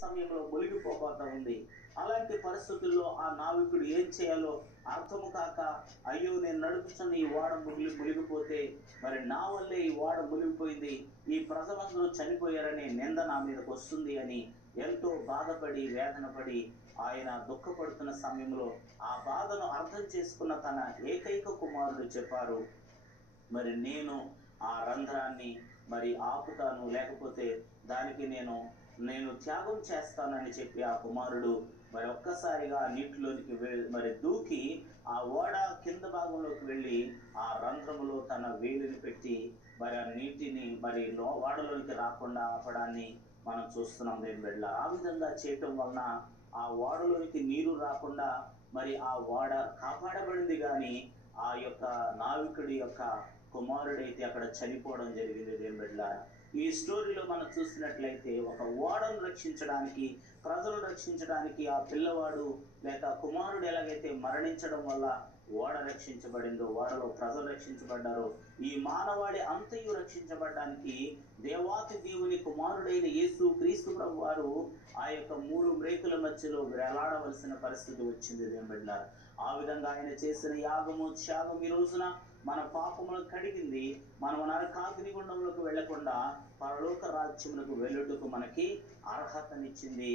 సమయంలో మునిగిపోబోతా ఉంది. అలాంటి పరిస్థితుల్లో ఆ నావికుడు ఏం చేయాలో అర్థము కాక, అయ్యో నేను నడుపుతున్న ఈ ఓడ మునిగిపోతే మరి నా వల్లే ఈ ఓడ మునిగిపోయింది, ఈ ప్రజలందరూ చనిపోయారనే నింద నా మీదకి వస్తుంది అని ఎంతో బాధపడి వేదన పడి ఆయన దుఃఖపడుతున్న సమయంలో ఆ బాధను అర్థం చేసుకున్న తన ఏకైక కుమారుడు చెప్పారు, మరి నేను ఆ రంధ్రాన్ని మరి ఆపుతాను, లేకపోతే దానికి నేను నేను త్యాగం చేస్తానని చెప్పి ఆ కుమారుడు మరి ఒక్కసారిగా నీటిలోనికి మరి దూకి ఆ ఓడ కింద భాగంలోకి వెళ్ళి ఆ రంధ్రములో తన వేలిని పెట్టి మరి ఆ నీటిని మరి ఓడలోనికి రాకుండా ఆపడాన్ని మనం చూస్తున్నాం. నేను వెళ్ళ ఆ విధంగా చేయటం వలన ఆ ఓడలోనికి నీరు రాకుండా మరి ఆ ఓడ కాపాడబడింది. కానీ ఆ యొక్క నావికుడి యొక్క కుమారుడైతే అక్కడ చనిపోవడం జరిగింది. దేవుని బిడ్డలారా, ఈ స్టోరీలో మనం చూసినట్లయితే ఒక ఓడను రక్షించడానికి, ప్రజలను రక్షించడానికి ఆ పిల్లవాడు లేక కుమారుడు ఎలాగైతే మరణించడం వల్ల ఓడ రక్షించబడిందో, ఓడలో ప్రజలు రక్షించబడ్డారో, ఈ మానవాళి అంతయు రక్షించబడడానికి దేవాతి దేవుని కుమారుడైన యేసు క్రీస్తు ప్రభు వారు ఆ యొక్క మూడు మ్రేకుల మధ్యలో వేలాడవలసిన పరిస్థితి వచ్చింది. దేవుని బిడ్డలారా, ఆ విధంగా ఆయన చేసిన యాగము త్యాగం ఈ రోజున మన పాపములను కడిగింది. మనం నరకాగ్నిగుండంలోకి వెళ్లకుండా పరలోక రాజ్యములకు వెళ్ళుటకు మనకి అర్హతనిచ్చింది.